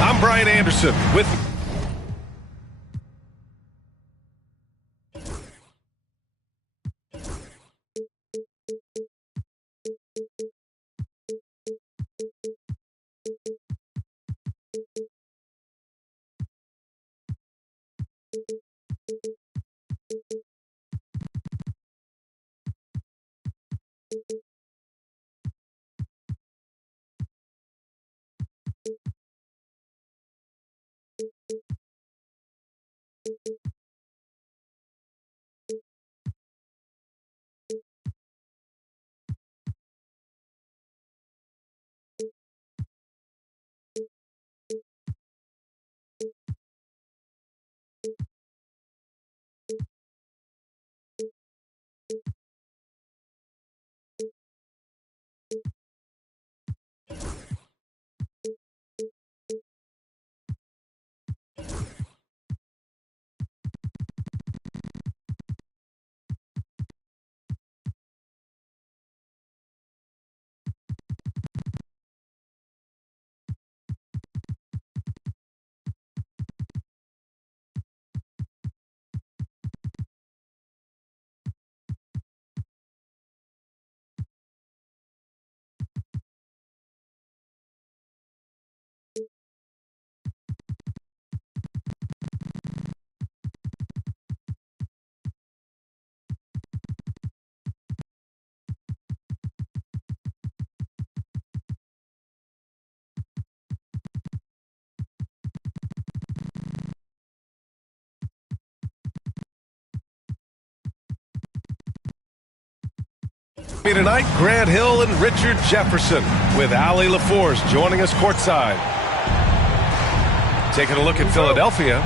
I'm Brian Anderson with me tonight, Grant Hill and Richard Jefferson, with Allie LaForce joining us courtside. Taking a look at Philadelphia.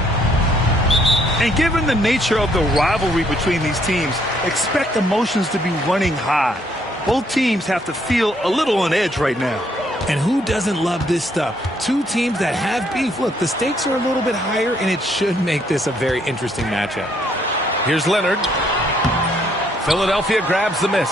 And given the nature of the rivalry between these teams, expect emotions to be running high. Both teams have to feel a little on edge right now. And who doesn't love this stuff? Two teams that have beef. Look, the stakes are a little bit higher, and it should make this a very interesting matchup. Here's Leonard. Philadelphia grabs the miss.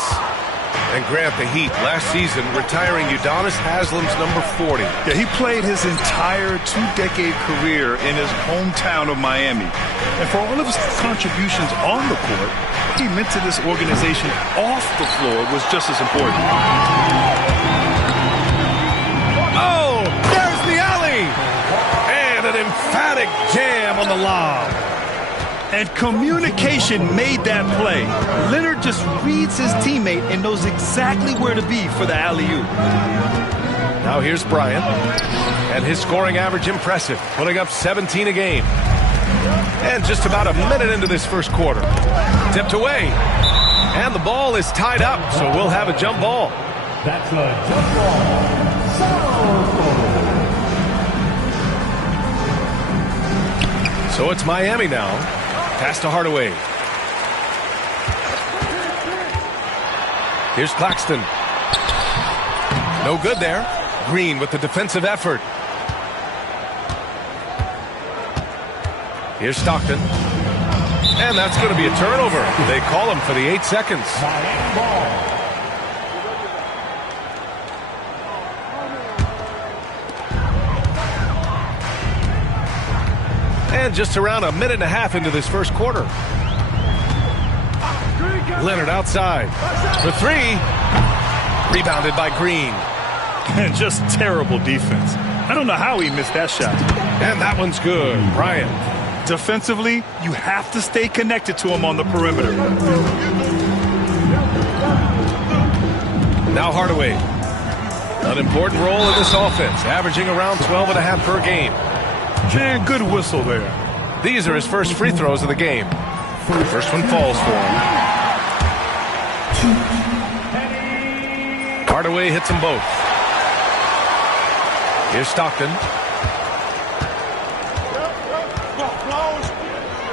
And Grant, the Heat, last season retiring Udonis Haslam's number 40. Yeah, he played his entire two-decade career in his hometown of Miami. And for all of his contributions on the court, what he meant to this organization off the floor was just as important. Oh, there's the alley! And an emphatic jam on the lob. And communication made that play. Leonard just reads his teammate and knows exactly where to be for the alley-oop. Now here's Bryant. And his scoring average impressive, putting up 17 a game. And just about a minute into this first quarter. Tipped away. And the ball is tied up, so we'll have a jump ball. That's a jump ball. So it's Miami now. Pass to Hardaway. Here's Claxton. No good there. Green with the defensive effort. Here's Stockton. And that's going to be a turnover. They call him for the 8 seconds. Miami ball. And just around a minute and a half into this first quarter. Leonard outside for three. Rebounded by Green. And just terrible defense. I don't know how he missed that shot. And that one's good. Bryant. Defensively, you have to stay connected to him on the perimeter. Now Hardaway. An important role in this offense, averaging around 12.5 per game. And good whistle there. These are his first free throws of the game. First one falls for him. Hardaway hits them both. Here's Stockton.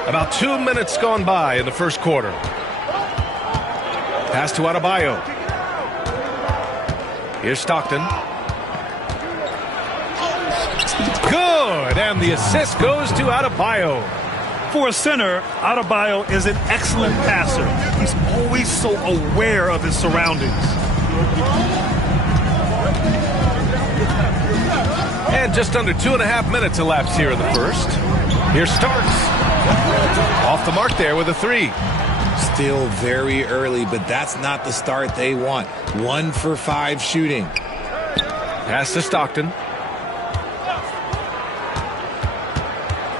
About 2 minutes gone by in the first quarter. Pass to Adebayo. Here's Stockton. Good, and the assist goes to Adebayo. For a center, Adebayo is an excellent passer. He's always so aware of his surroundings. And just under 2.5 minutes elapsed here in the first. Here's Starks. Off the mark there with a three. Still very early, but that's not the start they want. 1 for 5 shooting. Pass to Stockton.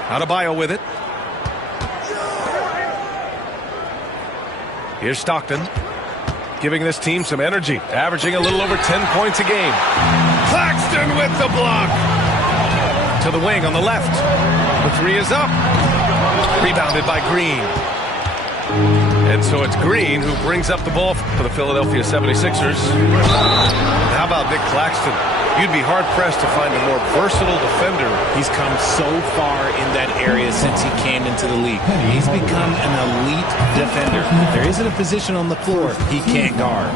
Adebayo with it. Here's Stockton, giving this team some energy, averaging a little over 10 points a game. Claxton with the block. To the wing on the left. The three is up. Rebounded by Green. And so it's Green who brings up the ball for the Philadelphia 76ers. How about Nick Claxton? You'd be hard-pressed to find a more versatile defender. He's come so far in that area since he came into the league. He's become an elite defender. There isn't a position on the floor he can't guard.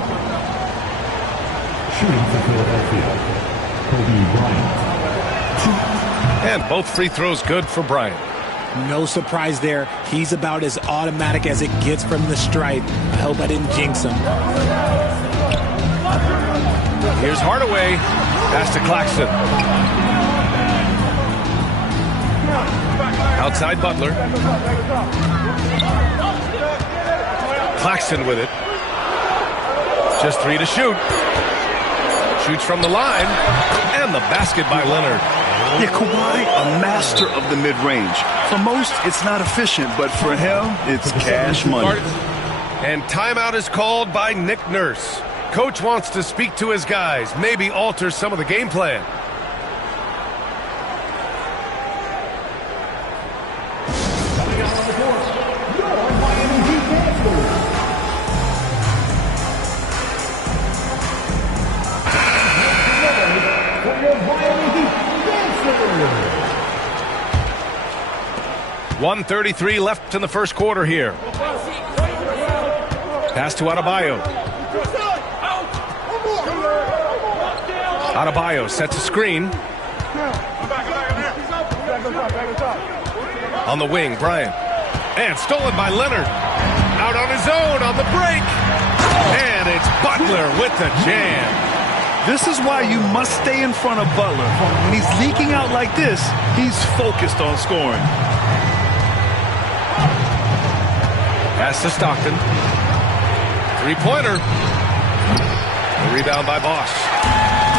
Shooting for Philadelphia, Kobe Bryant. And both free throws good for Bryant. No surprise there. He's about as automatic as it gets from the stripe. I hope I didn't jinx him. Here's Hardaway. Pass to Claxton. Outside Butler. Claxton with it. Just 3 to shoot. Shoots from the line. And the basket by Leonard. Yeah, Kawhi, a master of the mid-range. For most, it's not efficient, but for him, it's cash money. And timeout is called by Nick Nurse. Coach wants to speak to his guys, maybe alter some of the game plan. .133 left in the first quarter here. Pass to Adebayo. Adebayo sets a screen. On the wing, Bryant. And stolen by Leonard. Out on his own on the break. And it's Butler with the jam. This is why you must stay in front of Butler. When he's leaking out like this, he's focused on scoring. Pass to Stockton. Three-pointer. The rebound by Bosch.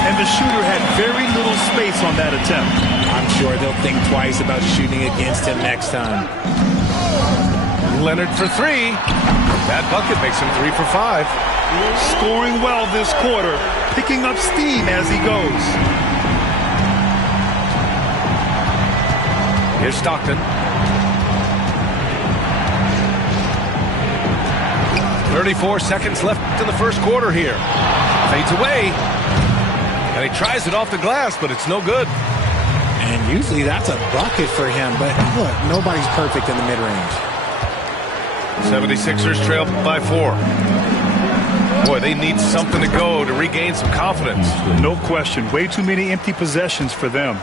And the shooter had very little space on that attempt. I'm sure they'll think twice about shooting against him next time. Leonard for three. That bucket makes him 3 for 5. Scoring well this quarter, picking up steam as he goes. Here's Stockton. 34 seconds left in the first quarter here. Fades away. And he tries it off the glass, but it's no good. And usually that's a bucket for him, but look, nobody's perfect in the mid-range. 76ers trail by 4. Boy, they need something to go to regain some confidence. No question. Way too many empty possessions for them.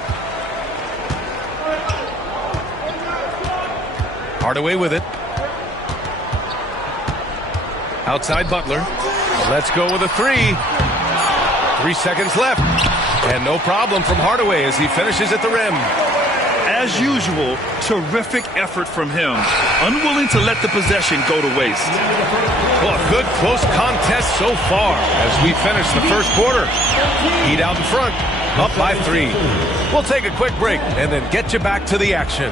Hardaway with it. Outside Butler. Let's go with a three. 3 seconds left. And no problem from Hardaway as he finishes at the rim. As usual, terrific effort from him. Unwilling to let the possession go to waste. Well, a good close contest so far as we finish the first quarter. Heat out in front, up by 3. We'll take a quick break and then get you back to the action.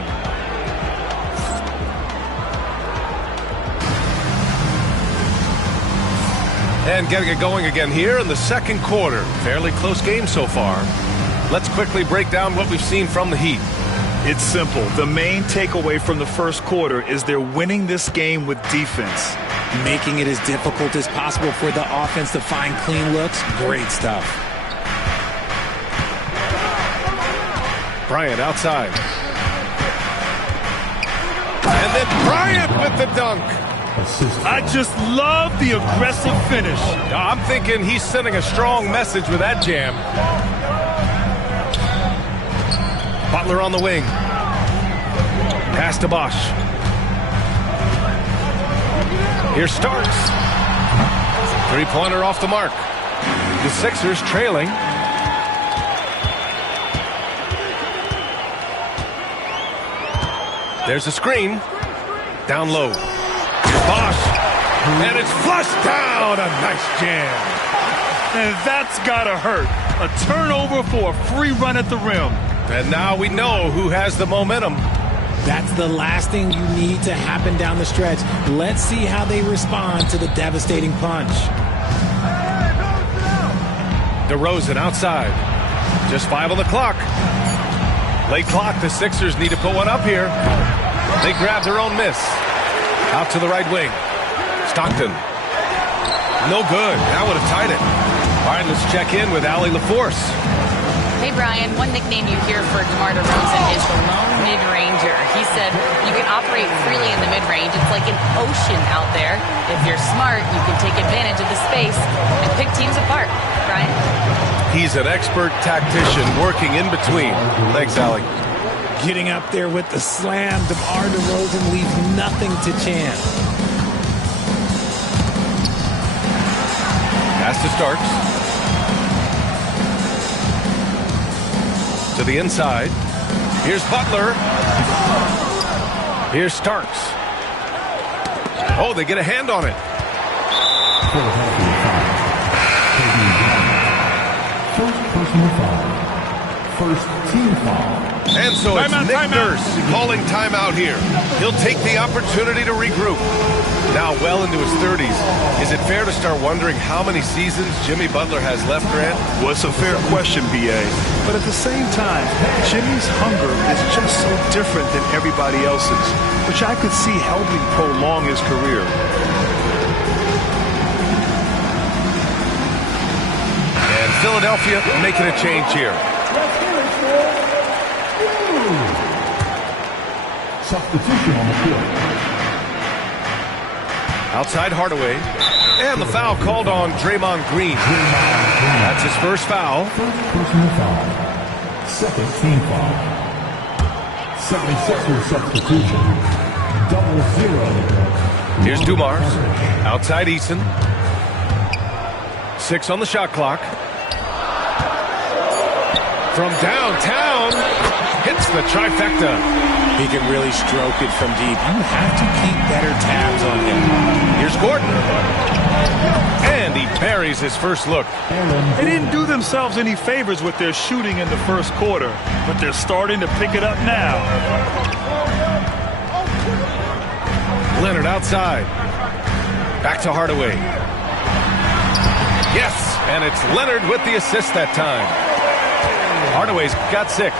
And getting it going again here in the second quarter. Fairly close game so far. Let's quickly break down what we've seen from the Heat. It's simple. The main takeaway from the first quarter is they're winning this game with defense. Making it as difficult as possible for the offense to find clean looks. Great stuff. Bryant outside. And then Bryant with the dunk. I just love the aggressive finish. I'm thinking he's sending a strong message with that jam. Butler on the wing. Pass to Bosch. Here's Starks. Three-pointer off the mark. The Sixers trailing. There's a screen. Down low. Bosch. And it's flushed down. A nice jam. And that's gotta hurt. A turnover for a free run at the rim. And now we know who has the momentum. That's the last thing you need to happen down the stretch. Let's see how they respond to the devastating punch. DeRozan outside. Just 5 on the clock. Late clock. The Sixers need to put one up here. They grab their own miss. Out to the right wing. Stockton. No good. That would have tied it. All right, let's check in with Allie LaForce. Hey, Brian, one nickname you hear for DeMar DeRozan is the lone mid-ranger. He said you can operate freely in the mid-range. It's like an ocean out there. If you're smart, you can take advantage of the space and pick teams apart. Brian? He's an expert tactician working in between. Thanks, Allie. Getting up there with the slam, DeMar DeRozan leaves nothing to chance. Pass to Starks. To the inside. Here's Butler. Here's Starks. Oh, they get a hand on it. First personal foul. First team foul. And so it's Nick Nurse calling timeout here. He'll take the opportunity to regroup. Now well into his 30s. Is it fair to start wondering how many seasons Jimmy Butler has left, Grant? Well, it's a fair question, B.A. But at the same time, Jimmy's hunger is just so different than everybody else's, which I could see helping prolong his career. And Philadelphia making a change here. Substitution on the court. Outside Hardaway. And the foul called on Draymond Green. That's his first foul. First personal foul. Second team foul. 76ers substitution. 0-0. Here's Dumars. Outside Eason. 6 on the shot clock. From downtown. Hits the trifecta. He can really stroke it from deep. You have to keep better tabs on him. Here's Gordon. And he buries his first look. They didn't do themselves any favors with their shooting in the first quarter, but they're starting to pick it up now. Leonard outside. Back to Hardaway. Yes, and it's Leonard with the assist that time. Hardaway's got 6.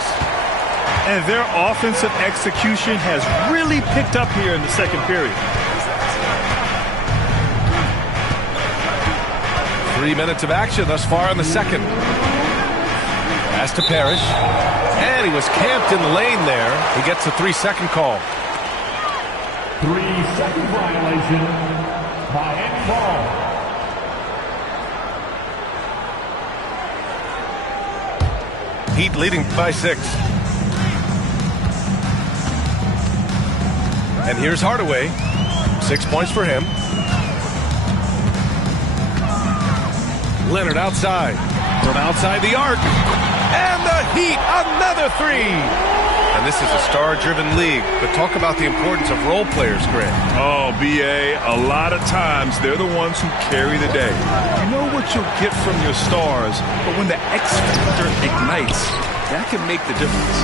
And their offensive execution has really picked up here in the second period. 3 minutes of action thus far in the second. Pass to Parrish. And he was camped in the lane there. He gets a 3-second call. 3-second violation. Miami ball. Heat leading by 6. And here's Hardaway. 6 points for him. Leonard outside. From outside the arc. And the Heat, another 3. And this is a star-driven league. But talk about the importance of role players, Grant. Oh, B.A., a lot of times they're the ones who carry the day. You know what you'll get from your stars, but when the X factor ignites, that can make the difference.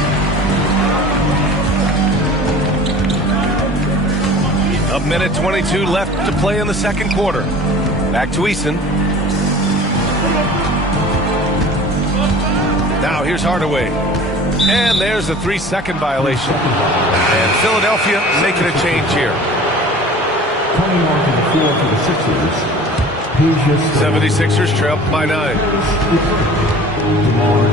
A minute 22 left to play in the second quarter. Back to Eason. Now here's Hardaway. And there's a 3-second violation. And Philadelphia making a change here. Coming onto the floor for the Sixers, Peja Stojakovic. 76ers trail by 9. DeMar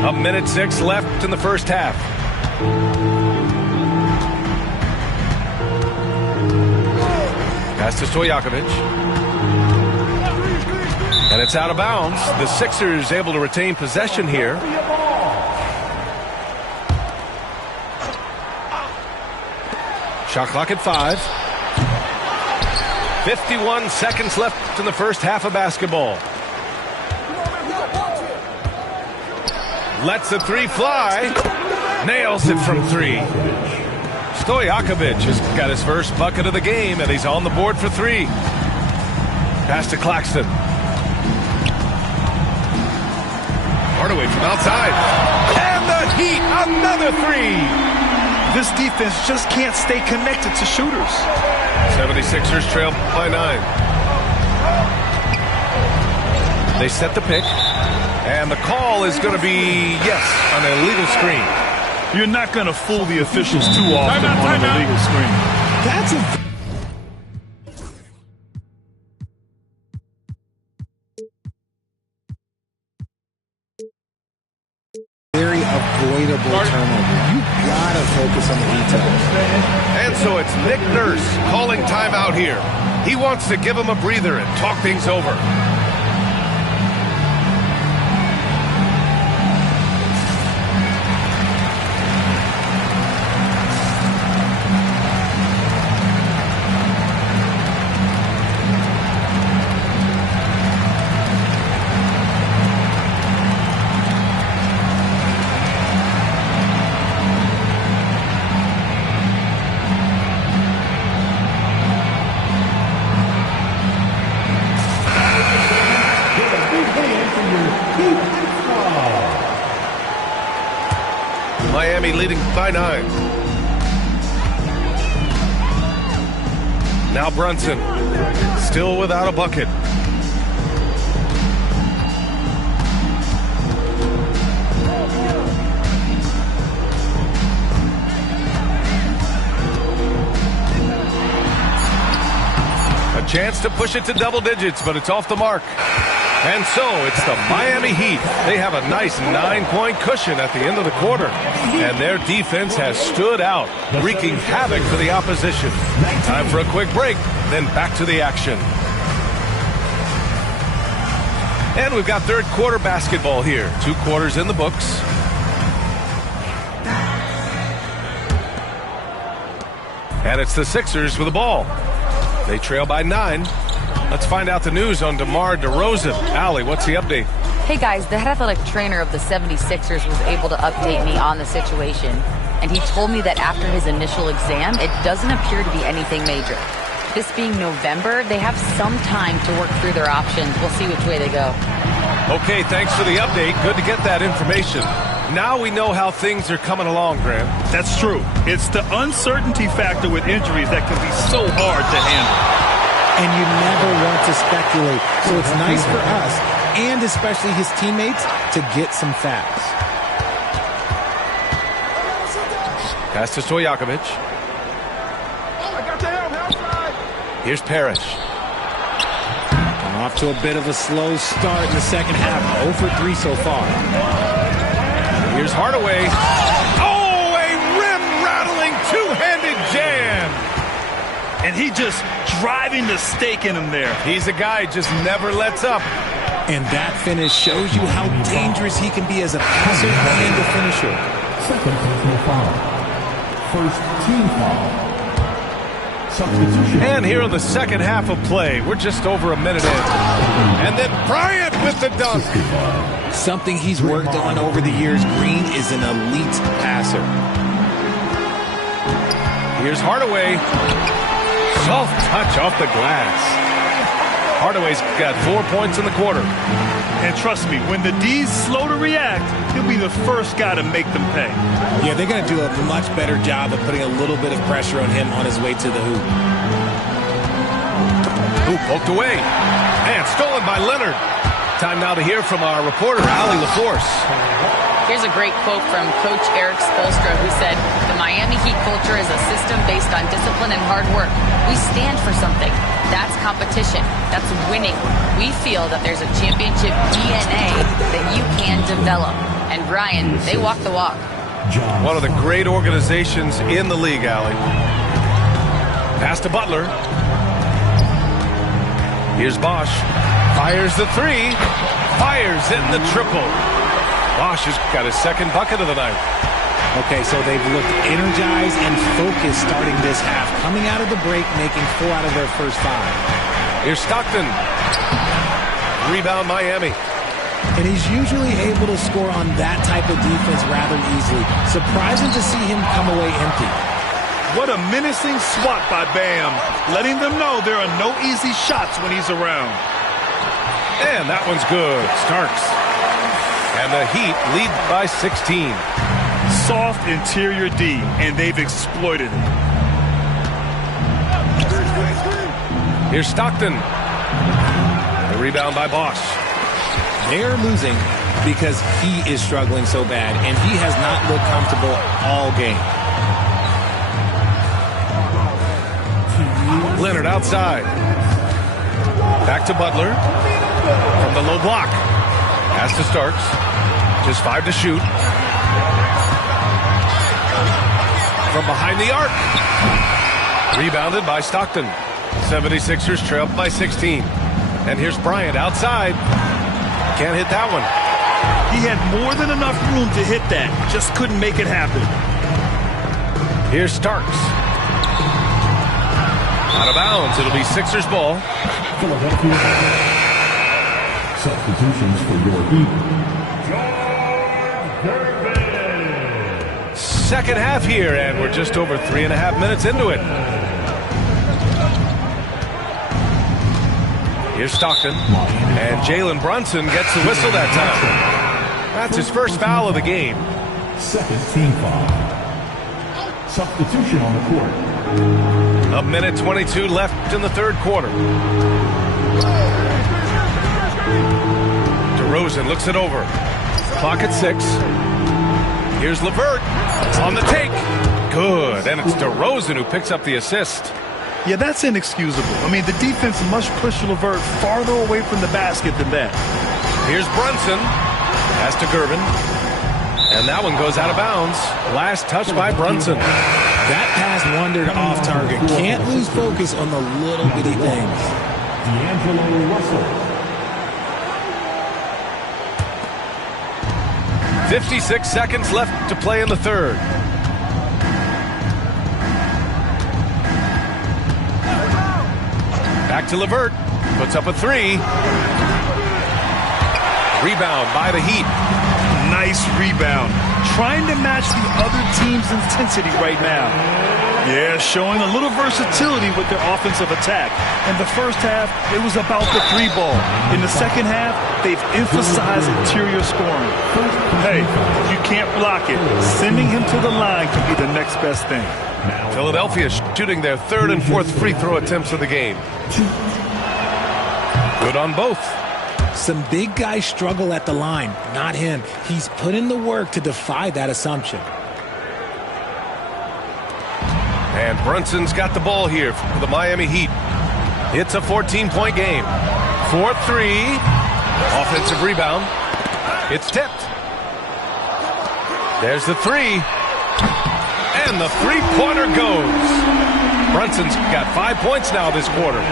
DeRozan. A minute 6 left in the first half. Pass to Stojakovic. And it's out of bounds. The Sixers able to retain possession here. Shot clock at 5. 51 seconds left in the first half of basketball. Lets the 3 fly. Nails it from 3. Stojakovic has got his first bucket of the game, and he's on the board for 3. Pass to Claxton. Hardaway from outside. And the Heat, another 3. This defense just can't stay connected to shooters. 76ers trail by 9. They set the pick. And the call is going to be, yes, an illegal screen. You're not going to fool the officials too often on an illegal screen. That's a very avoidable turnover. You gotta focus on the details. And so it's Nick Nurse calling timeout here. He wants to give him a breather and talk things over. Miami leading by 9. Now Brunson, still without a bucket. A chance to push it to double digits, but it's off the mark. And so it's the Miami Heat. They have a nice 9-point cushion at the end of the quarter. And their defense has stood out, wreaking havoc for the opposition. Time for a quick break, then back to the action. And we've got third quarter basketball here. 2 quarters in the books. And it's the Sixers with the ball. They trail by 9. Let's find out the news on DeMar DeRozan. Allie, what's the update? Hey guys, the head athletic trainer of the 76ers was able to update me on the situation. And he told me that after his initial exam, it doesn't appear to be anything major. This being November, they have some time to work through their options. We'll see which way they go. Okay, thanks for the update. Good to get that information. Now we know how things are coming along, Graham. That's true. It's the uncertainty factor with injuries that can be so hard to handle. And you never want to speculate. So it's nice for us, and especially his teammates, to get some facts. Pass to Stojakovic. Here's Parrish. Off to a bit of a slow start in the second half. 0 for 3 so far. Here's Hardaway. Oh, a rim-rattling two-handed jam. And he just driving the stake in him there. He's a guy who just never lets up. And that finish shows you how dangerous he can be as a passer and a finisher. Second personal foul. First team foul. Substitution. And here in the second half of play, we're just over a minute in. And then Bryant with the dunk. Something he's worked on over the years. Green is an elite passer. Here's Hardaway. Soft touch off the glass. Hardaway's got 4 points in the quarter. And trust me, when the D's slow to react, he'll be the first guy to make them pay. Yeah, they're going to do a much better job of putting a little bit of pressure on him on his way to the hoop. Poked away. And stolen by Leonard. Time now to hear from our reporter, Allie LaForce. Here's a great quote from Coach Eric Spoelstra, who said, "The Miami Heat culture is a system based on discipline and hard work. We stand for something. That's competition. That's winning. We feel that there's a championship DNA that you can develop." And Brian, they walk the walk. One of the great organizations in the league, Allie. Pass to Butler. Here's Bosch. Fires the three. Fires in the triple. Bosch has got his second bucket of the night. Okay, so they've looked energized and focused starting this half. Coming out of the break, making 4 out of their first 5. Here's Stockton. Rebound Miami. And he's usually able to score on that type of defense rather easily. Surprising to see him come away empty. What a menacing swat by Bam, letting them know there are no easy shots when he's around. And that one's good. Starks. And the Heat lead by 16. Soft interior D, and they've exploited it. Here's Stockton. The rebound by Bosch. They're losing because he is struggling so bad, and he has not looked comfortable all game. Leonard outside. Back to Butler. From the low block. Pass to Starks. Just 5 to shoot. From behind the arc. Rebounded by Stockton. 76ers trailed by 16. And here's Bryant outside. Can't hit that one. He had more than enough room to hit that. Just couldn't make it happen. Here's Starks. Out of bounds. It'll be Sixers ball. Philadelphia. Substitutions for your Heat. Second half here, and we're just over 3.5 minutes into it. Here's Stockton, and Jalen Brunson gets the whistle that time. That's his first foul of the game. Second team foul. Substitution on the court. 1:22 left in the third quarter. DeRozan looks it over. Clock at 6. Here's LeVert on the take. Good, and it's DeRozan who picks up the assist. Yeah, that's inexcusable. I mean, the defense must push LeVert farther away from the basket than that. Here's Brunson. Pass to Gervin. And that one goes out of bounds. Last touch by Brunson. That pass wandered off target. Can't lose focus on the little bitty things. D'Angelo Russell. 56 seconds left to play in the third. Back to LeVert. Puts up a 3. Rebound by the Heat. Nice rebound. Trying to match the other team's intensity right now. Yeah, showing a little versatility with their offensive attack. In the first half, it was about the 3 ball. In the second half, they've emphasized interior scoring. Hey, if you can't block it, sending him to the line can be the next best thing. Philadelphia shooting their third and fourth free throw attempts of the game. Good on both. Some big guys struggle at the line, not him. He's put in the work to defy that assumption. And Brunson's got the ball here for the Miami Heat. It's a 14-point game. 4-3. Offensive rebound. It's tipped. There's the 3. And the three-pointer goes. Brunson's got 5 points now this quarter.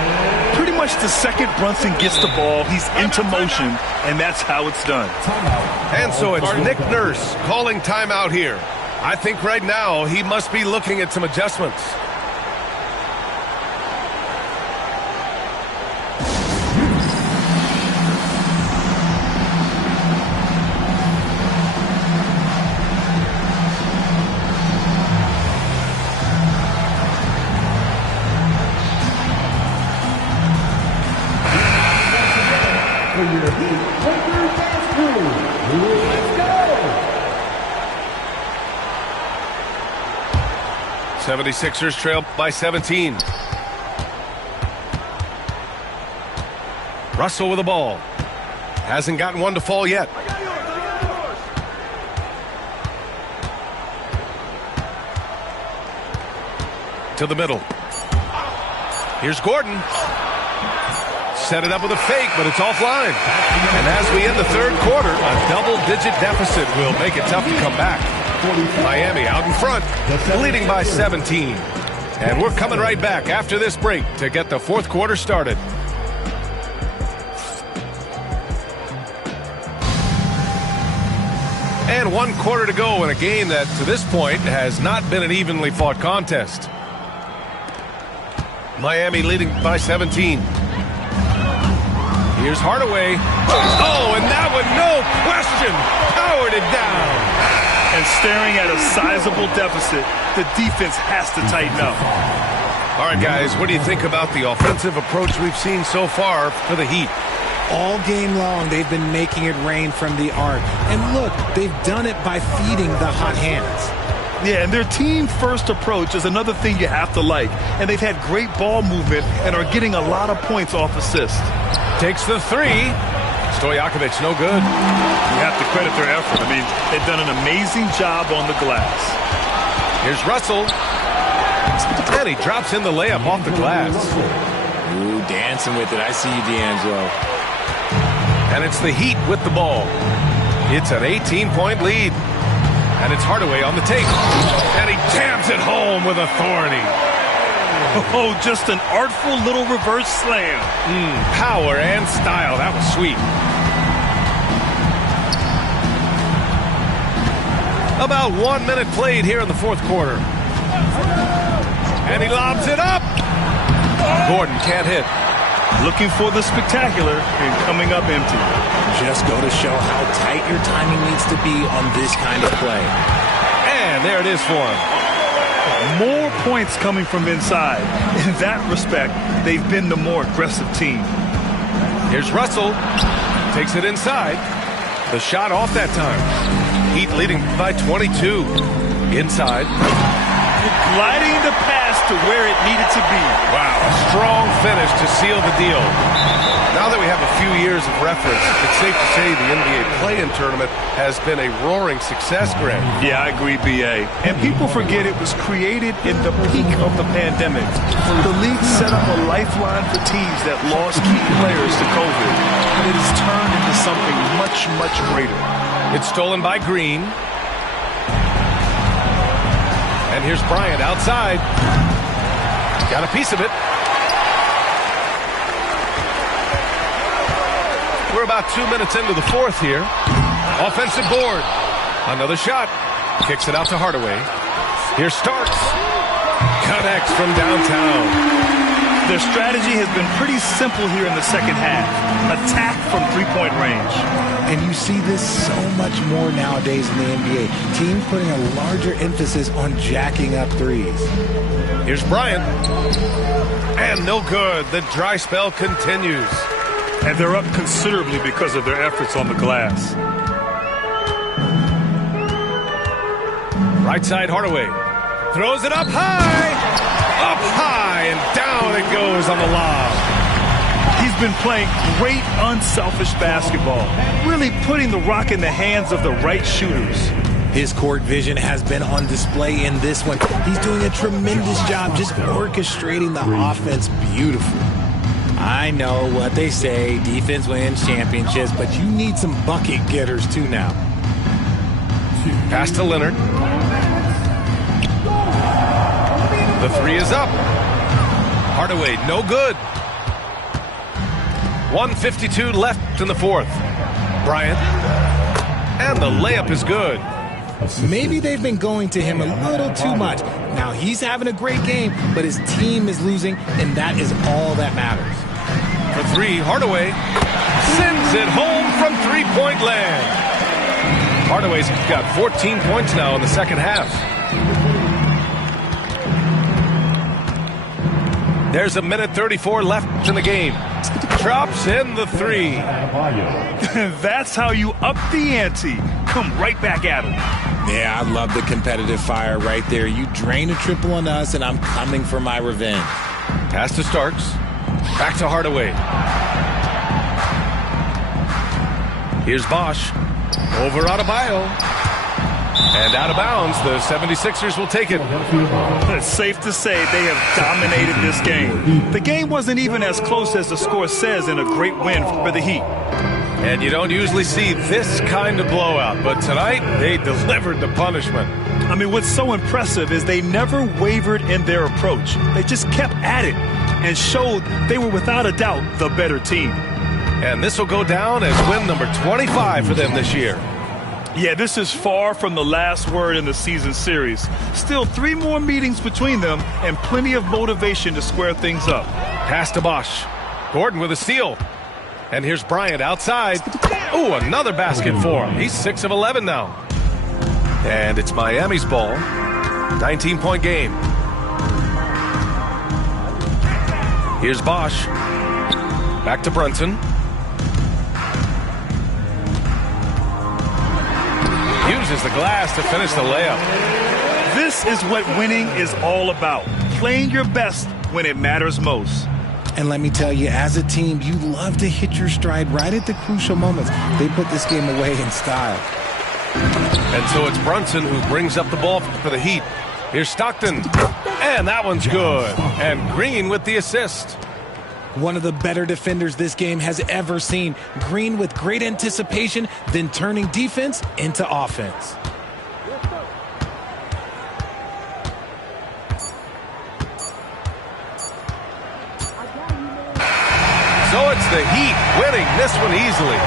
Pretty much the second Brunson gets the ball, he's into motion, and that's how it's done. And so it's Nick Nurse calling timeout here. I think right now he must be looking at some adjustments. '76ers trail by 17. Russell with the ball. Hasn't gotten one to fall yet. To the middle. Here's Gordon. Set it up with a fake, but it's offline. And as we end the third quarter, a double-digit deficit will make it tough to come back. Miami out in front, leading by 17. And we're coming right back after this break to get the fourth quarter started. And 1 quarter to go in a game that, to this point, has not been an evenly fought contest. Miami leading by 17. Here's Hardaway. Oh, and that one, no question, powered it down. And staring at a sizable deficit, the defense has to tighten up. All right, guys, what do you think about the offensive approach we've seen so far for the Heat? All game long, they've been making it rain from the arc. And look, they've done it by feeding the hot hands. Yeah, and their team-first approach is another thing you have to like. And they've had great ball movement and are getting a lot of points off assists. Takes the three. Stojakovic, no good. You have to credit their effort. I mean, they've done an amazing job on the glass. Here's Russell. And he drops in the layup off the glass. Ooh, dancing with it. I see you, D'Angelo. And it's the Heat with the ball. It's an 18-point lead. And it's Hardaway on the take. And he jams it home with authority. Oh, just an artful little reverse slam. Power and style. That was sweet. About 1 minute played here in the fourth quarter. And he lobs it up. Gordon can't hit. Looking for the spectacular and coming up empty. Just go to show how tight your timing needs to be on this kind of play. And there it is for him. More points coming from inside. In that respect, they've been the more aggressive team. Here's Russell. Takes it inside. The shot off that time. Heat leading by 22. Inside. Gliding the pass to where it needed to be. Wow, a strong finish to seal the deal. Now that we have a few years of reference, it's safe to say the NBA play-in tournament has been a roaring success, Greg. Yeah, I agree, B.A. And people forget it was created in the peak of the pandemic. The league set up a lifeline for teams that lost key players to COVID. And it has turned into something much, much greater. It's stolen by Green. And here's Bryant outside. Got a piece of it. We're about 2 minutes into the fourth here. Offensive board. Another shot. Kicks it out to Hardaway. Here's Starks. Connects from downtown. Their strategy has been pretty simple here in the second half. Attack from three-point range. And you see this so much more nowadays in the NBA. Teams putting a larger emphasis on jacking up threes. Here's Bryant. And no good. The dry spell continues. And they're up considerably because of their efforts on the glass. Right side, Hardaway. Throws it up high. Up high, and down it goes on the lob. He's been playing great, unselfish basketball. Really putting the rock in the hands of the right shooters. His court vision has been on display in this one. He's doing a tremendous job just orchestrating the offense beautifully. I know what they say, defense wins championships, but you need some bucket getters too now. Pass to Leonard. The three is up. Hardaway, no good. 1:52 left in the fourth. Bryant. And the layup is good. Maybe they've been going to him a little too much. Now he's having a great game, but his team is losing, and that is all that matters. For three, Hardaway sends it home from three-point land. Hardaway's got 14 points now in the second half. There's a minute 34 left in the game. Drops in the three. That's how you up the ante. Come right back at him. Yeah, I love the competitive fire right there. You drain a triple on us, and I'm coming for my revenge. Pass to Starks. Back to Hardaway. Here's Bosch. Over Adebayo. And out of bounds, the 76ers will take it. It's safe to say they have dominated this game. The game wasn't even as close as the score says in a great win for the Heat. And you don't usually see this kind of blowout, but tonight they delivered the punishment. I mean, what's so impressive is they never wavered in their approach. They just kept at it and showed they were without a doubt the better team. And this will go down as win number 25 for them this year. Yeah, this is far from the last word in the season series. Still 3 more meetings between them and plenty of motivation to square things up. Pass to Bosch. Gordon with a steal. And here's Bryant outside. Ooh, another basket for him. He's 6 of 11 now. And it's Miami's ball. 19-point game. Here's Bosch. Back to Brunson. Uses the glass to finish the layup. This is what winning is all about. Playing your best when it matters most. And let me tell you, as a team, you love to hit your stride right at the crucial moments. They put this game away in style. And so it's Brunson who brings up the ball for the Heat. Here's Stockton. And that one's good. And Green with the assist. One of the better defenders this game has ever seen. Green with great anticipation, then turning defense into offense. So it's the Heat winning this one easily.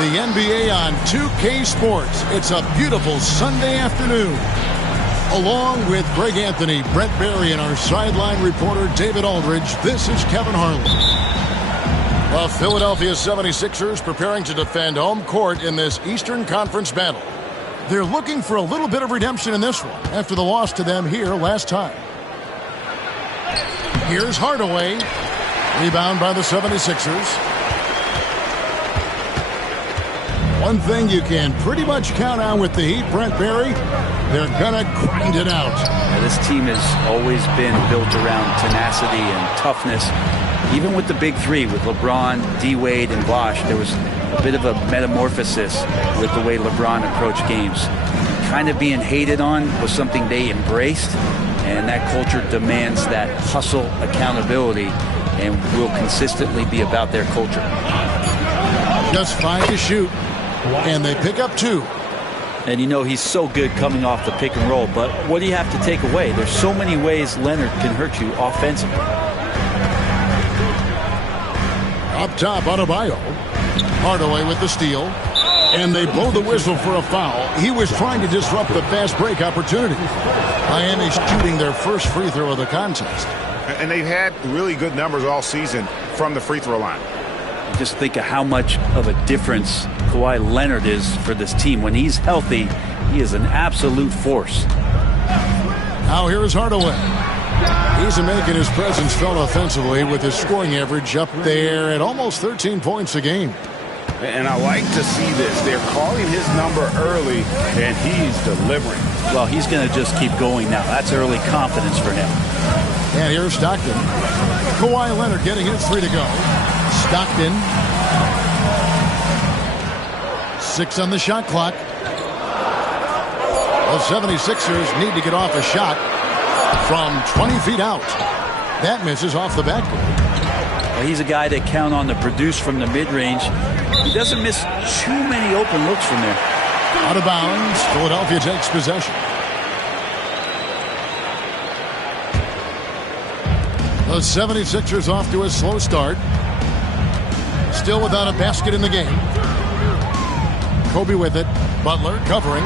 The NBA on 2K Sports. It's a beautiful Sunday afternoon. Along with Greg Anthony, Brent Barry, and our sideline reporter David Aldridge, this is Kevin Harlan. The Philadelphia 76ers preparing to defend home court in this Eastern Conference battle. They're looking for a little bit of redemption in this one after the loss to them here last time. Here's Hardaway. Rebound by the 76ers. One thing you can pretty much count on with the Heat, Brent Barry, they're going to grind it out. Yeah, this team has always been built around tenacity and toughness. Even with the big three, with LeBron, D-Wade, and Bosh, there was a bit of a metamorphosis with the way LeBron approached games. Kind of being hated on was something they embraced, and that culture demands that hustle accountability and will consistently be about their culture. Just 5 to shoot. And they pick up 2. And you know he's so good coming off the pick and roll, but what do you have to take away? There's so many ways Leonard can hurt you offensively. Up top, Adebayo. Hardaway with the steal. And they blow the whistle for a foul. He was trying to disrupt the fast break opportunity. Miami shooting their first free throw of the contest. And they've had really good numbers all season from the free throw line. Just think of how much of a difference Kawhi Leonard is for this team. When he's healthy, he is an absolute force. Now here is Hardaway. He's making his presence felt offensively with his scoring average up there at almost 13 points a game. And I like to see this. They're calling his number early, and he's delivering. Well, he's going to just keep going now. That's early confidence for him. And here's Stockton. Kawhi Leonard getting his 3 to go. Stockton. 6 on the shot clock. The 76ers need to get off a shot from 20 feet out. That misses off the backboard. Well, he's a guy that count on to produce from the mid-range. He doesn't miss too many open looks from there. Out of bounds. Philadelphia takes possession. The 76ers off to a slow start. Still without a basket in the game. Kobe with it. Butler covering.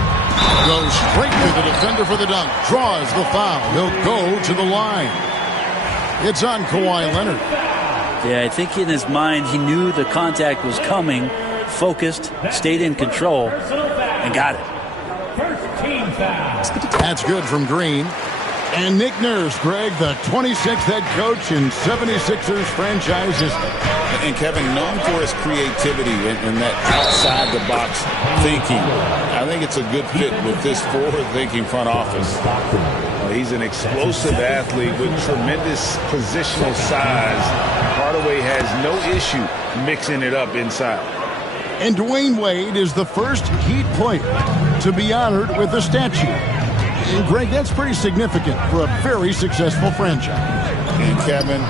Goes straight to the defender for the dunk. Draws the foul. He'll go to the line. It's on Kawhi Leonard. Yeah, I think in his mind he knew the contact was coming. focused, stayed in control, and got it. That's good from Green. And Nick Nurse, Greg, the 26th head coach in 76ers franchise history. And Kevin, known for his creativity and that outside-the-box thinking. I think it's a good fit with this forward-thinking front office. He's an explosive athlete with tremendous positional size. Hardaway has no issue mixing it up inside. And Dwayne Wade is the first Heat player to be honored with a statue. And Greg, that's pretty significant for a very successful franchise. And Kevin,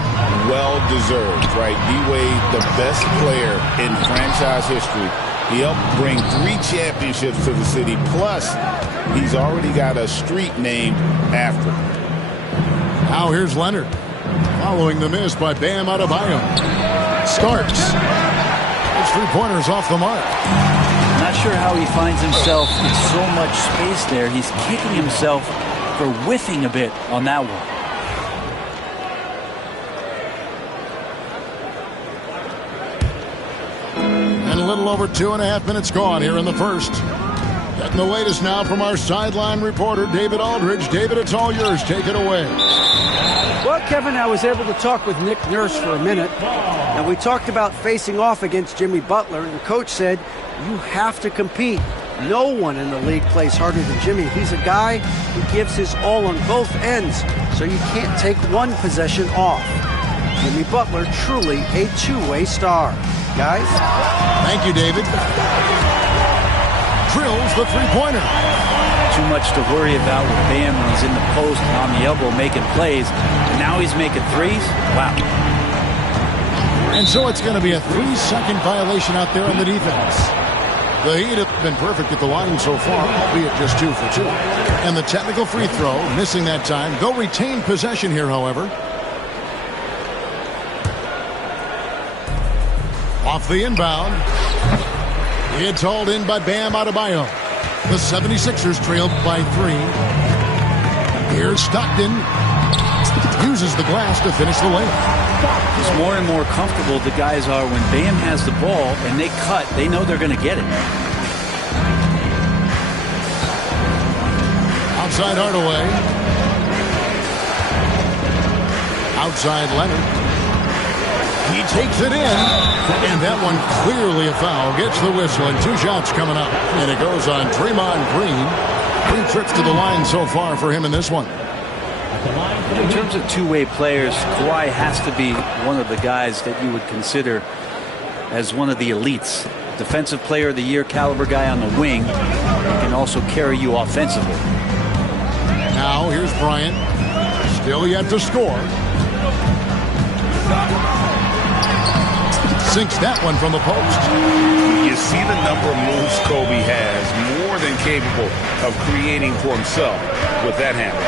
well-deserved, right? D-Wade, the best player in franchise history. He helped bring 3 championships to the city. Plus, he's already got a street named after him. Now here's Leonard. Following the miss by Bam Adebayo. Starks. His 3-pointer's off the mark. Not sure how he finds himself in so much space there. He's kicking himself for whiffing a bit on that one. And a little over 2.5 minutes gone here in the first. Getting the latest now from our sideline reporter, David Aldridge. David, it's all yours. Take it away. Well, Kevin, I was able to talk with Nick Nurse for a minute, and we talked about facing off against Jimmy Butler, and the coach said, you have to compete. No one in the league plays harder than Jimmy. He's a guy who gives his all on both ends, so you can't take one possession off. Jimmy Butler, truly a two-way star. Guys? Thank you, David. Drills the 3-pointer. Too much to worry about with Bam when he's in the post and on the elbow making plays. And now he's making threes? Wow. And so it's going to be a 3-second violation out there on the defense. The Heat have been perfect at the line so far, albeit just 2 for 2. And the technical free throw, missing that time. They'll retain possession here, however. Off the inbound. It's hauled in by Bam Adebayo. The 76ers trailed by 3. Here's Stockton. Uses the glass to finish the layup. It's more and more comfortable the guys are when Bam has the ball and they cut. They know they're going to get it. Outside Hardaway. Outside Leonard. He takes it in. And that one clearly a foul. Gets the whistle and 2 shots coming up. And it goes on Draymond Green. 3 trips to the line so far for him in this one. In terms of two-way players, Kawhi has to be one of the guys that you would consider as one of the elites. Defensive Player of the Year caliber guy on the wing. He can also carry you offensively. Now here's Bryant. Still yet to score. Sinks that one from the post. You see the number of moves Kobe has, more than capable of creating for himself with that handle.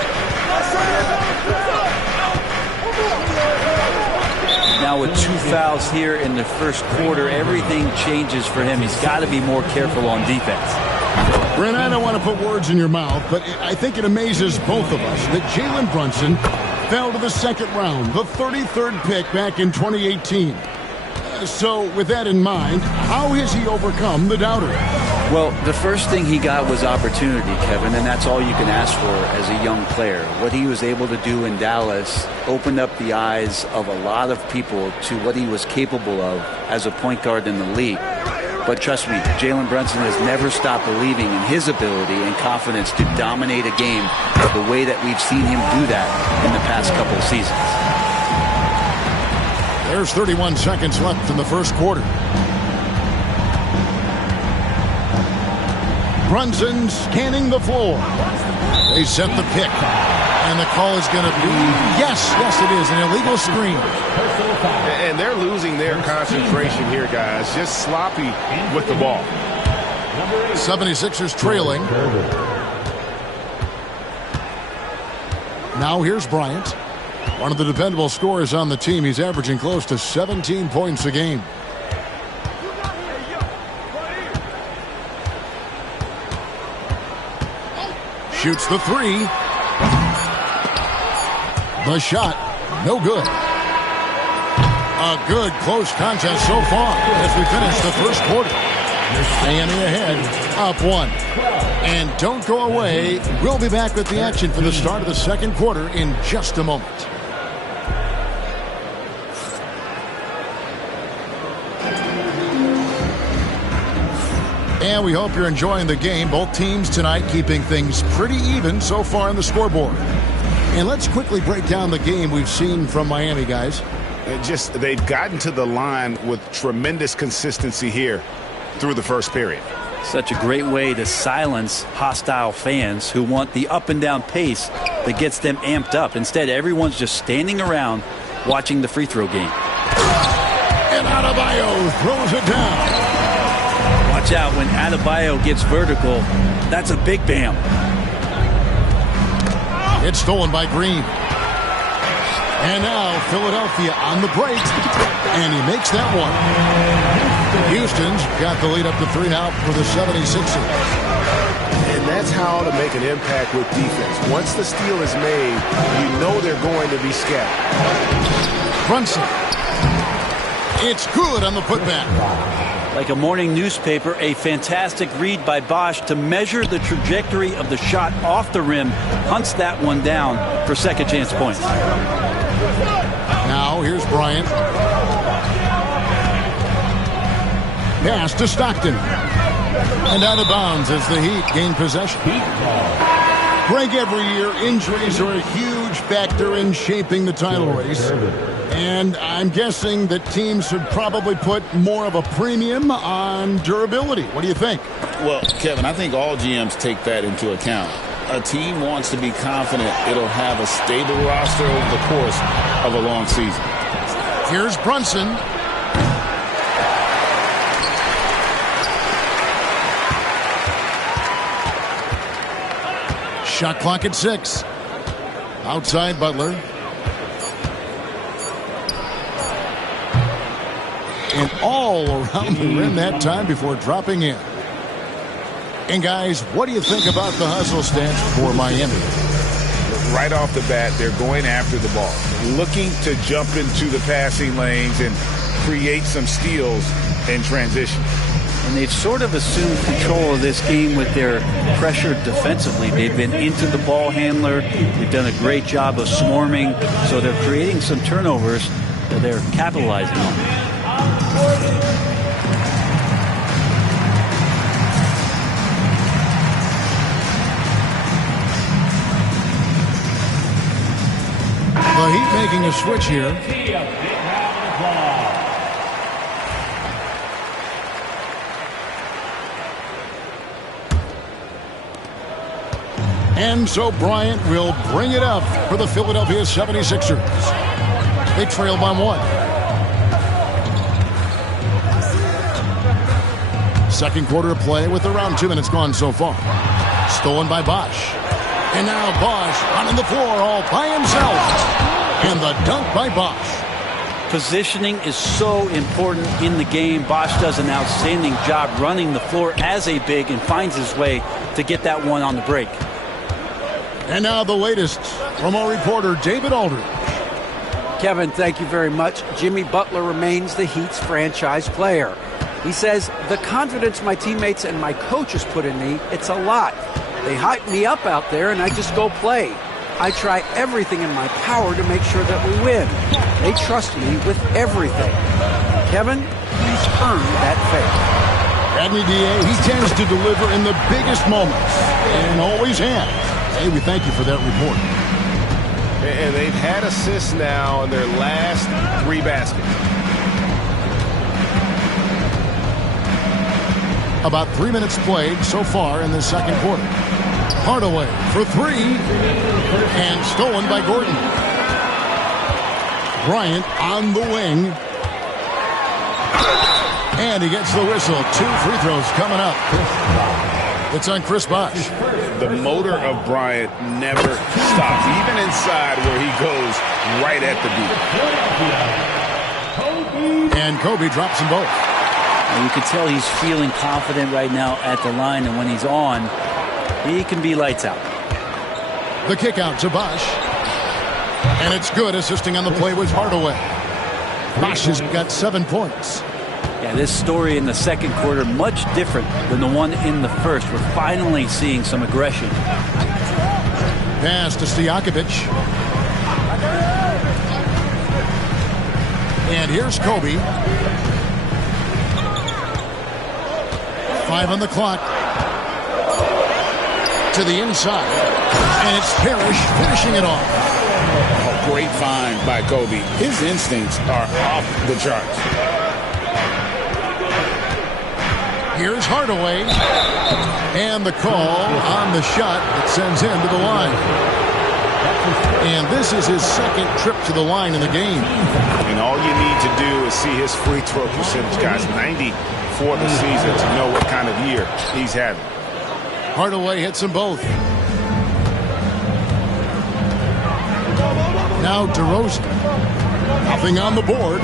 Now with 2 fouls here in the first quarter, everything changes for him. He's got to be more careful on defense. Brent, I don't want to put words in your mouth, but I think it amazes both of us that Jalen Brunson fell to the second round, the 33rd pick back in 2018. So with that in mind, how has he overcome the doubters? Well, the first thing he got was opportunity, Kevin, and that's all you can ask for as a young player. What he was able to do in Dallas opened up the eyes of a lot of people to what he was capable of as a point guard in the league. But trust me, Jalen Brunson has never stopped believing in his ability and confidence to dominate a game the way that we've seen him do that in the past couple of seasons. There's 31 seconds left in the first quarter. Brunson scanning the floor. They set the pick. And the call is going to be, yes, it is, an illegal screen. And they're losing their concentration here, guys. Just sloppy with the ball. 76ers trailing. Now here's Bryant. One of the dependable scorers on the team. He's averaging close to 17 points a game. Shoots the 3. The shot, no good. A good close contest so far as we finish the first quarter. Miami ahead, up 1. And don't go away. We'll be back with the action for the start of the second quarter in just a moment. And we hope you're enjoying the game. Both teams tonight keeping things pretty even so far on the scoreboard. And let's quickly break down the game we've seen from Miami, guys. They've gotten to the line with tremendous consistency here through the first period. Such a great way to silence hostile fans who want the up and down pace that gets them amped up. Instead, everyone's just standing around watching the free throw game. And Adebayo throws it down. Watch out when Adebayo gets vertical. That's a big bam. It's stolen by Green. And now Philadelphia on the break. And he makes that one. Houston's got the lead up to 3 now for the 76ers. And that's how to make an impact with defense. Once the steal is made, you know they're going to be scattered. Brunson. It's good on the putback. Like a morning newspaper, a fantastic read by Bosch to measure the trajectory of the shot off the rim. Hunts that one down for second chance points. Now here's Bryant. Pass to Stockton. And out of bounds as the Heat gain possession. Greg, every year injuries are a huge factor in shaping the title race. And I'm guessing that teams should probably put more of a premium on durability. What do you think? Well, Kevin, I think all GMs take that into account. A team wants to be confident it'll have a stable roster over the course of a long season. Here's Brunson. Shot clock at 6. Outside Butler. And all around the rim that time before dropping in. And guys, what do you think about the hustle stats for Miami? Right off the bat, they're going after the ball, looking to jump into the passing lanes and create some steals in transition. And they've sort of assumed control of this game with their pressure defensively. They've been into the ball handler. They've done a great job of swarming. So they're creating some turnovers that they're capitalizing on. The Heat making a switch here. And so Bryant will bring it up for the Philadelphia 76ers. They trail by 1. Second quarter of play with around 2 minutes gone so far. Stolen by Bosch. And now Bosch on the floor all by himself. And the dunk by Bosch. Positioning is so important in the game. Bosch does an outstanding job running the floor as a big and finds his way to get that one on the break. And now the latest from our reporter, David Aldridge. Kevin, thank you very much. Jimmy Butler remains the Heat's franchise player. He says, the confidence my teammates and my coaches put in me, it's a lot. They hype me up out there and I just go play. I try everything in my power to make sure that we win. They trust me with everything. Kevin, he's earned that faith. Bradley D.A., he tends to deliver in the biggest moments and always has. Hey, we thank you for that report. And they've had assists now in their last 3 baskets. About 3 minutes played so far in the second quarter. Hardaway for 3. And stolen by Gordon. Bryant on the wing. And he gets the whistle. 2 free throws coming up. It's on Chris Bosh. The motor of Bryant never stops, even inside where he goes right at the beat. And Kobe drops them both. And you can tell he's feeling confident right now at the line, and when he's on, he can be lights out. The kick out to Bosh. And it's good. Assisting on the play was Hardaway. Bosh has got 7 points. Yeah, this story in the second quarter, much different than the one in the first. We're finally seeing some aggression. Pass to Stojakovic. And here's Kobe. 5 on the clock. To the inside. And it's Parrish finishing it off. A great find by Kobe. His instincts are off the charts. Here's Hardaway. And the call on the shot that sends him to the line. And this is his second trip to the line in the game. And all you need to do is see his free throw percentage, guys. 90 for the season to know what kind of year he's having. Hardaway hits them both. Now DeRozan. Nothing on the board.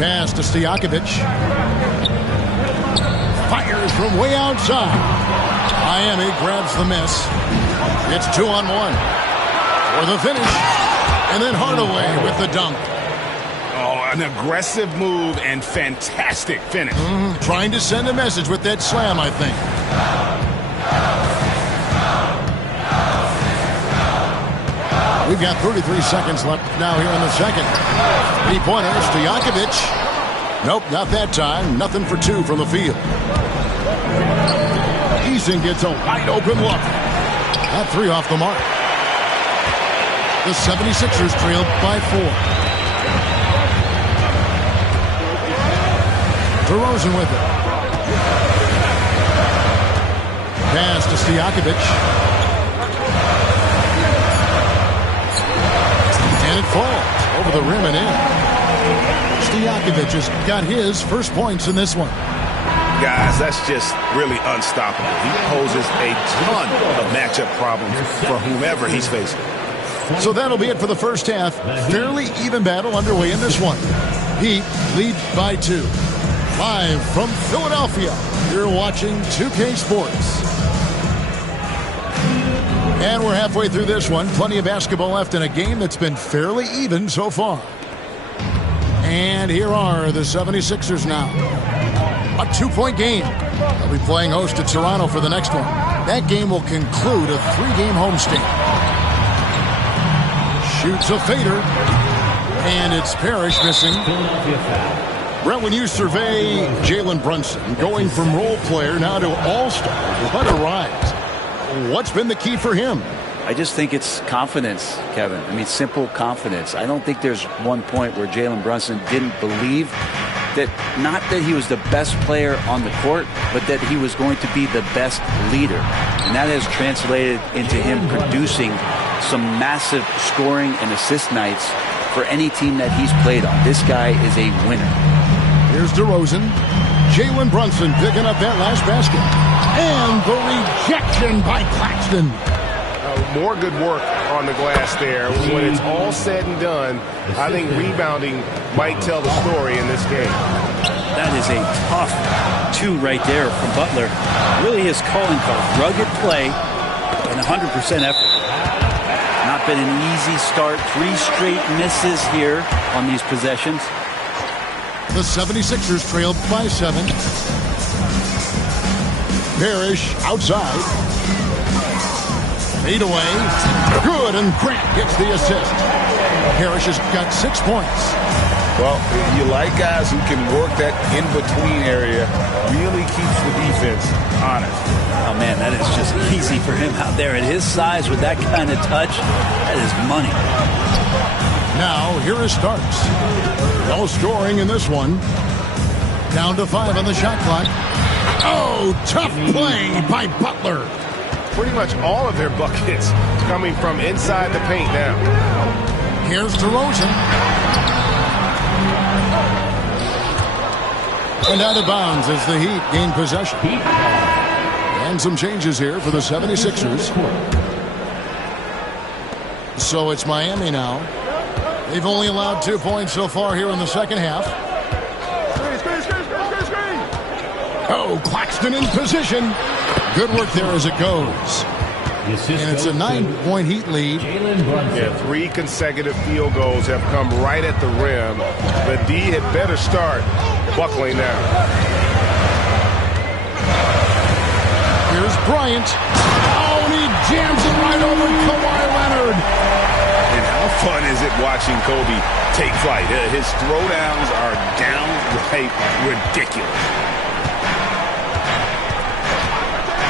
Pass to Stojakovic. Fires from way outside. Miami grabs the miss. It's 2-on-1 for the finish. And then Hardaway with the dunk. Oh, an aggressive move and fantastic finish. Trying to send a message with that slam, I think. We've got 33 seconds left now here in the second. 3-pointer, Stojakovic. Nope, not that time. Nothing for 2 from the field. Eason gets a wide open look. That 3 off the mark. The 76ers trail by 4. DeRozan with it. Pass to Stojakovic. And it falls over the rim and in. Stojakovic has got his first points in this one. Guys, that's just really unstoppable. He poses a ton of matchup problems for whomever he's facing. So that'll be it for the first half. Fairly even battle underway in this one. Heat lead by 2. Live from Philadelphia, you're watching 2K Sports. And we're halfway through this one. Plenty of basketball left in a game that's been fairly even so far. And here are the 76ers now. A 2-point game. They'll be playing host to Toronto for the next one. That game will conclude a 3-game homestand. Shoots a fader. And it's Parrish missing. Brett, when you survey Jalen Brunson, going from role player now to all-star, what a rise. What's been the key for him? I just think it's confidence, Kevin. I mean, simple confidence. I don't think there's one point where Jalen Brunson didn't believe that, not that he was the best player on the court, but that he was going to be the best leader. And that has translated into him producing some massive scoring and assist nights for any team that he's played on. This guy is a winner. Here's DeRozan. Jalen Brunson picking up that last basket. And the rejection by Claxton. More good work on the glass there. When it's all said and done, I think rebounding might tell the story in this game. That is a tough 2 right there from Butler. Really his calling card. Rugged play and 100% effort. Not been an easy start. 3 straight misses here on these possessions. The 76ers trail by 7. Parrish outside. Fade away. Good, and Grant gets the assist. Parrish has got 6 points. Well, you like guys who can work that in-between area. Really keeps the defense honest. Oh, man, that is just easy for him out there. At his size with that kind of touch, that is money. Now, here is Starks. No scoring in this one. Down to 5 on the shot clock. Oh, tough play by Butler. Pretty much all of their buckets coming from inside the paint now. Here's DeRozan. And out of bounds as the Heat gain possession. And some changes here for the 76ers. So it's Miami now. They've only allowed 2 points so far here in the second half. Oh, Claxton in position. Good work there as it goes. And it's a 9-point Heat lead. Yeah, 3 consecutive field goals have come right at the rim. The D had better start buckling now. Here's Bryant. Oh, and he jams it right over Kawhi Leonard. And how fun is it watching Kobe take flight? His throwdowns are downright ridiculous.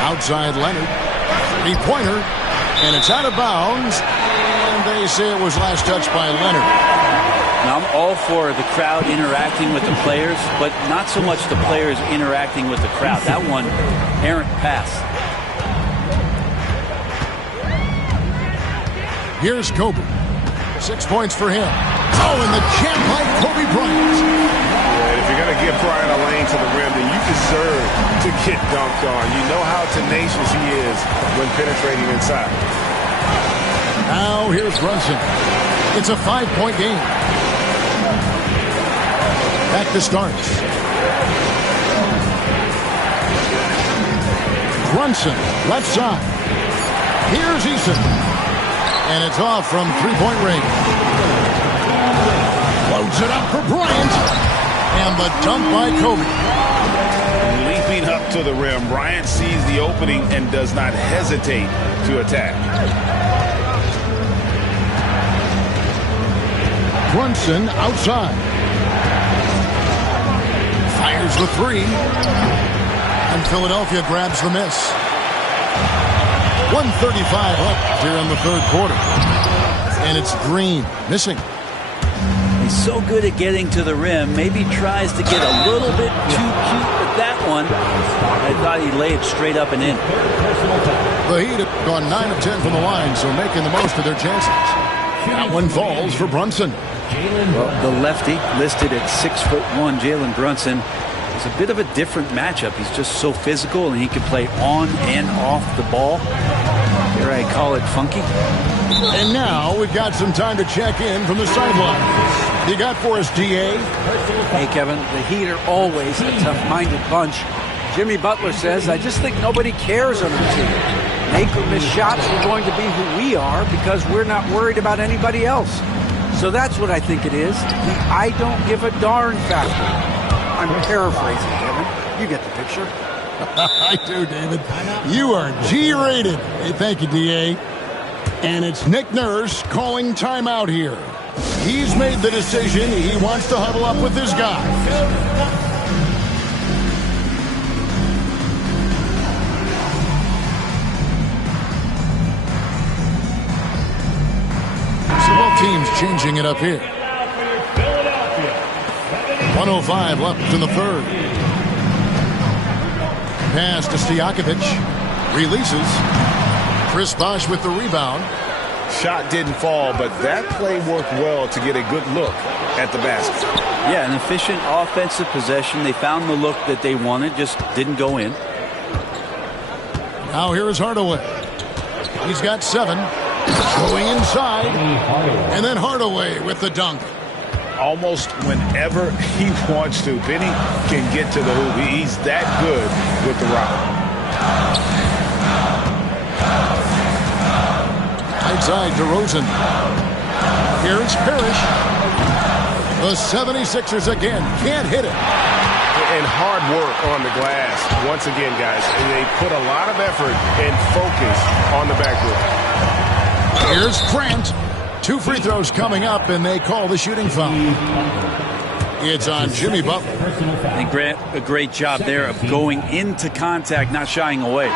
Outside Leonard. Three-pointer. And it's out of bounds. And they say it was last touched by Leonard. Now, I'm all for the crowd interacting with the players, but not so much the players interacting with the crowd. That one, errant pass. Here's Kobe. 6 points for him. Oh, and the champ like Kobe Bryant. Yeah, if you're going to give Bryant a lane to the rim, then you deserve to get dunked on. You know how tenacious he is when penetrating inside. Now here's Brunson. It's a 5-point game. Back to starts. Brunson, left side. Here's Eason. And it's off from three-point range. Loads it up for Bryant. And the dunk by Kobe. Leaping up to the rim, Bryant sees the opening and does not hesitate to attack. Brunson outside. Fires the three. And Philadelphia grabs the miss. 1:35 left here in the third quarter. And it's Green missing. He's so good at getting to the rim. Maybe tries to get a little bit too cute with that one. I thought he'd lay it straight up and in. The Heat have gone 9 of 10 from the line, so making the most of their chances. That one falls for Brunson. Well, the lefty listed at 6'1", Jalen Brunson. It's a bit of a different matchup. He's just so physical, and he can play on and off the ball. Here I call it funky. And now we've got some time to check in from the sideline. You got for us, D.A.? Hey, Kevin, the Heat are always a tough-minded bunch. Jimmy Butler says, I just think nobody cares on our team. Make or miss shots, we're going to be who we are because we're not worried about anybody else. So that's what I think it is. The I don't give a darn factor. I'm paraphrasing, Kevin. You get the picture. I do, David. You are G-rated. Hey, thank you, D.A. And it's Nick Nurse calling timeout here. He's made the decision. He wants to huddle up with his guys. So both teams changing it up here. 1:05 left in the third. Pass to Stojakovic. Releases. Chris Bosh with the rebound. Shot didn't fall, but that play worked well to get a good look at the basket. Yeah, an efficient offensive possession. They found the look that they wanted, just didn't go in. Now here is Hardaway. He's got 7. Going inside. And then Hardaway with the dunk. Almost whenever he wants to, Benny can get to the hoop. He's that good with the rock. Outside DeRozan. Here's Parrish. The 76ers again can't hit it. And hard work on the glass. Once again, guys, they put a lot of effort and focus on the backboard. Here's Grant. 2 free throws coming up, and they call the shooting foul. It's on Jimmy Butler. And Grant, a great job there of going into contact, not shying away.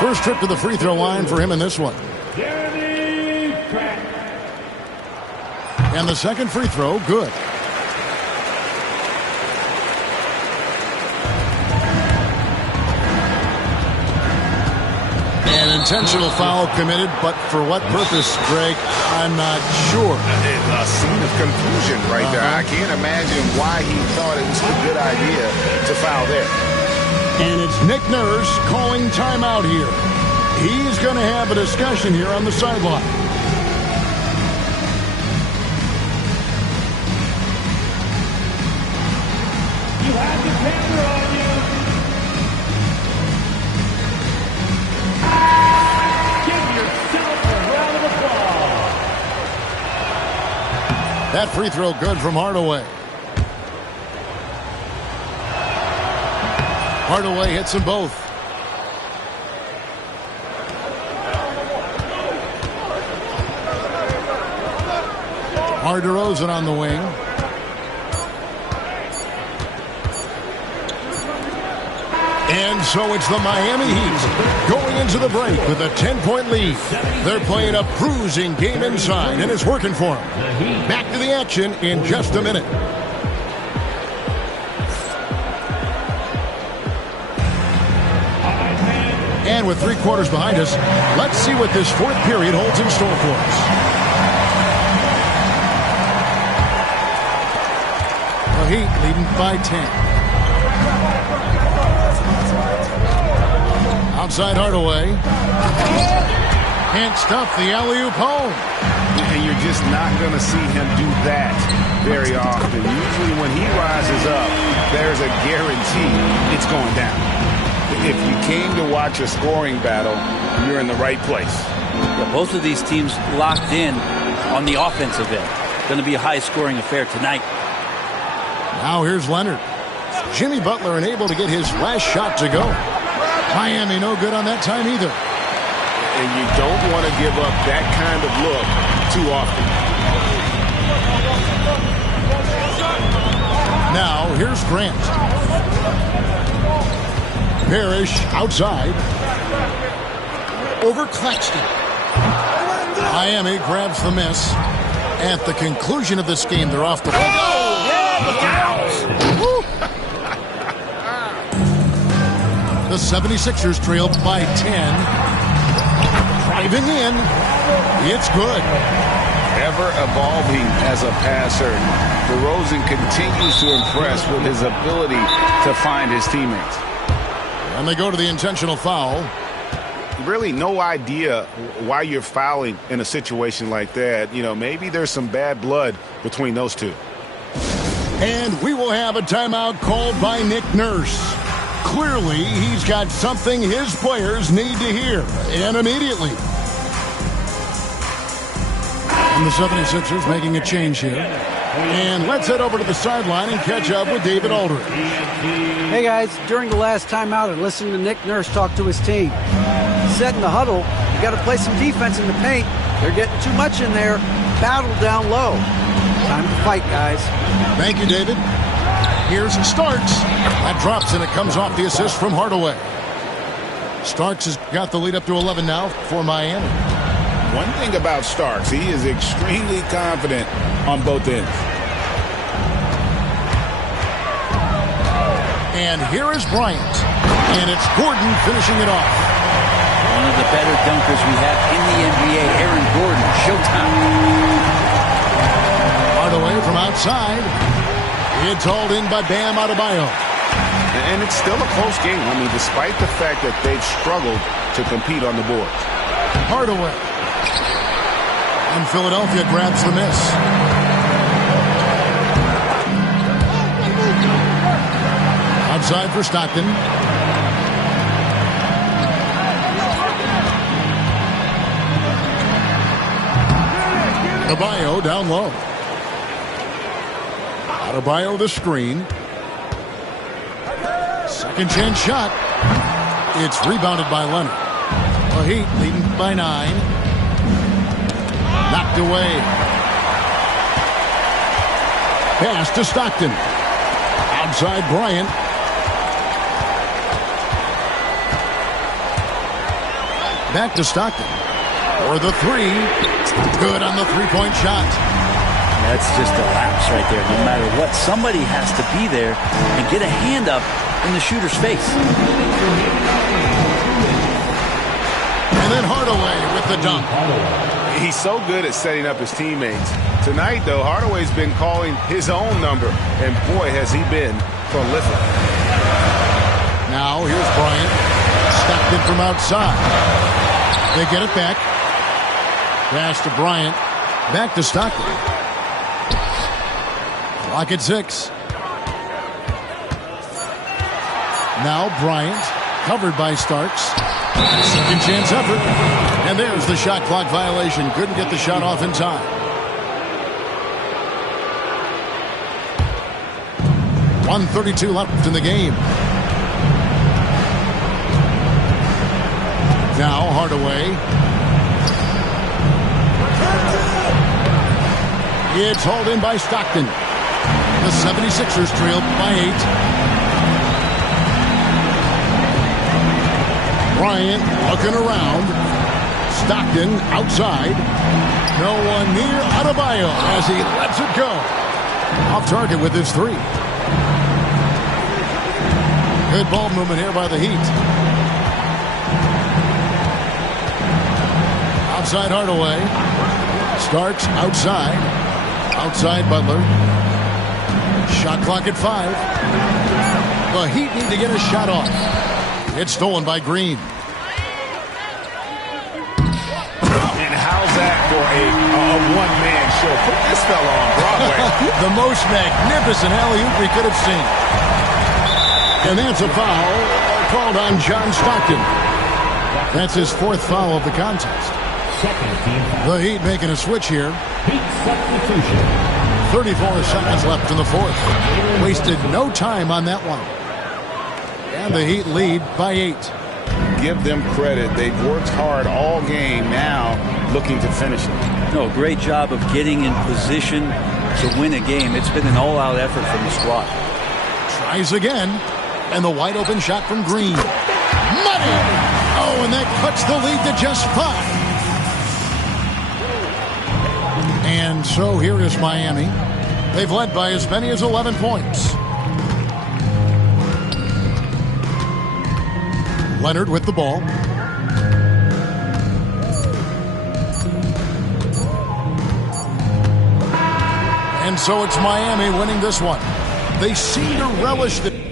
First trip to the free throw line for him in this one. And the second free throw, good. An intentional foul committed, but for what purpose, Greg, I'm not sure. A scene of confusion right there. I can't imagine why he thought it was a good idea to foul there. And it's Nick Nurse calling timeout here. He's going to have a discussion here on the sideline. You have the camera on you. Give your That free throw good from Hardaway. Hardaway hits them both. DeRozan on the wing. And so it's the Miami Heat going into the break with a 10-point lead. They're playing a bruising game inside, and it's working for them. Back to the action in just a minute. And with 3 quarters behind us, let's see what this fourth period holds in store for us. The Heat leading by 10. Outside Hardaway. Can't stop the alley-oop home. And you're just not going to see him do that very often. Usually when he rises up, there's a guarantee it's going down. If you came to watch a scoring battle, you're in the right place. Yeah, both of these teams locked in on the offensive end. Going to be a high-scoring affair tonight. Now here's Leonard. Jimmy Butler unable to get his last shot to go. Miami no good on that time either. And you don't want to give up that kind of look too often. Now here's Grant. Parrish outside. Over Claxton. Miami grabs the miss. At the conclusion of this game, they're off the ball. The 76ers trail by 10. Driving in. It's good. Ever evolving as a passer, DeRozan continues to impress with his ability to find his teammates. And they go to the intentional foul. Really no idea why you're fouling in a situation like that. You know, maybe there's some bad blood between those two. And we will have a timeout called by Nick Nurse. Clearly, he's got something his players need to hear, and immediately. And the 76ers making a change here. And let's head over to the sideline and catch up with David Aldridge. Hey, guys. During the last timeout, I listened to Nick Nurse talk to his team. He said in the huddle, you got to play some defense in the paint. They're getting too much in there. Battle down low. Time to fight, guys. Thank you, David. Here's Starks. That drops, and it comes off the assist from Hardaway. Starks has got the lead up to 11 now for Miami. One thing about Starks, he is extremely confident on both ends. And here is Bryant. And it's Gordon finishing it off. One of the better dunkers we have in the NBA, Aaron Gordon. Showtime. Hardaway from outside. It's hauled in by Bam Adebayo. And it's still a close game. I mean, despite the fact that they've struggled to compete on the boards. Hardaway. And Philadelphia grabs the miss. Outside for Stockton. Adebayo down low. Adebayo the screen. Second chance shot. It's rebounded by Leonard. The Heat leading by 9. Knocked away. Pass to Stockton. Outside Bryant. Back to Stockton. For the 3. Good on the three-point shot. That's just a lapse right there. No matter what, somebody has to be there and get a hand up in the shooter's face. And then Hardaway with the dunk. He's so good at setting up his teammates. Tonight, though, Hardaway's been calling his own number, and boy, has he been prolific. Now, here's Bryant. Stockton from outside. They get it back. Pass to Bryant. Back to Stockton. Clock at 6. Now Bryant, covered by Starks. Second chance effort. And there's the shot clock violation. Couldn't get the shot off in time. 1:32 left in the game. Now Hardaway. It's hauled in by Stockton. The 76ers trail by 8. Bryant looking around. Stockton outside. No one near Adebayo as he lets it go. Off target with his 3. Good ball movement here by the Heat. Outside Hardaway. Starks outside. Outside Butler. Shot clock at 5. The Heat need to get a shot off. It's stolen by Green. And how's that for a one-man show? Put this fella on Broadway. The most magnificent alley-oop we could have seen. And that's a foul called on John Stockton. That's his 4th foul of the contest. The Heat making a switch here. 34 seconds left in the 4th. Wasted no time on that one. And the Heat lead by 8. Give them credit. They've worked hard all game, now looking to finish it. No, great job of getting in position to win a game. It's been an all-out effort from the squad. Tries again. And the wide open shot from Green. Money! Oh, and that cuts the lead to just 5. And so here is Miami. They've led by as many as 11 points. Leonard with the ball. And so it's Miami winning this one. They seem to relish the